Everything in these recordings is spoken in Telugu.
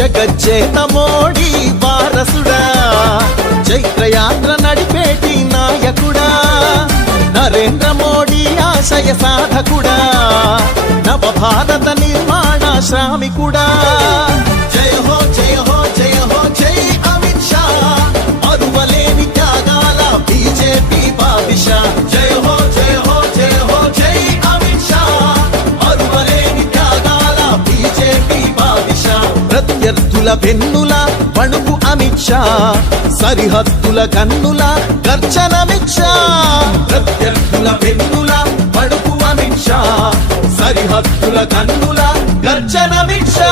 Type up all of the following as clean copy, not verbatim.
జగజ్జేత మోడీ వారసుడా, చైత్రయాత్ర నడిపేటి నాయకుడా, నరేంద్ర మోడీ ఆశయ సాధకుడా, నవభారత నిర్మాణ శ్రామికుడా. జయ హో జయ హో జయ హో జై అమిత్ షా, మరువలేని త్యాగాల బీజేపీ బాదిషా. జయ హో జయ హో జయ హో జై అమిత్ షా, మరువలేని త్యాగాల బీజేపీ బాదిషా. ప్రత్యర్థుల వెన్నుల వణుకు అమిత్ షా, సరిహద్దుల కన్నుల గర్జనమిత్ షా. ప్రత్యర్థుల వెన్నుల వణుకు అమిత్ షా, సరిహద్దుల కన్నుల గర్జనమిత్ షా.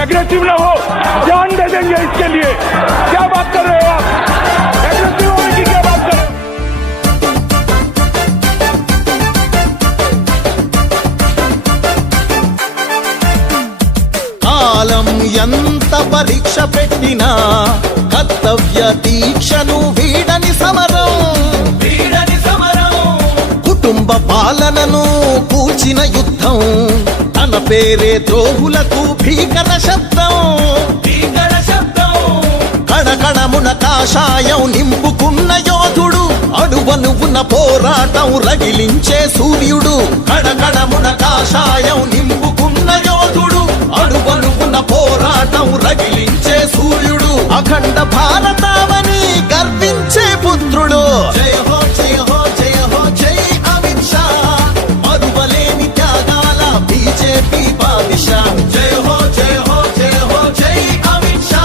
एग्रेसिव ना हो, जान दे देंगे इसके लिए. क्या बात कर रहे हो आप? एग्रेसिव होने की क्या बात कर रहे हो? కాలం ఎంత పరీక్ష పెట్టినా కర్తవ్య దీక్షను వీడని సమరం, కుటుంబ పాలనను కూల్చిన యుద్ధం, తన పేరే ద్రోహులకు భీకర శబ్దం. కణకణమున కాషాయం నింపుకున్న యోధుడు, అణువణువున పోరాటం రగిలించే సూర్యుడు. కణకణమున కాషాయం నింపుకున్న యోధుడు, అణువణువున పోరాటం రగిలించే సూర్యుడు. అఖండ భారతావని గర్వించే పుత్రుడు. జయ హో జయ హో జయ హో జై అమిత్ షా, మరువలేని త్యాగాల బీజేపీ బాదిషా. జయ హో జయ హో జయ హో జై అమిత్ షా,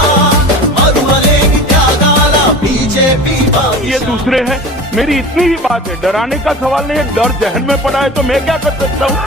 మరువలేని త్యాగాల బీజేపీ బాదిషా. ये दूसरे हैं, मेरी इतनी ही बात है. डराने का सवाल नहीं है. डर जहन में पड़ा है तो मैं क्या कर सकता हूँ.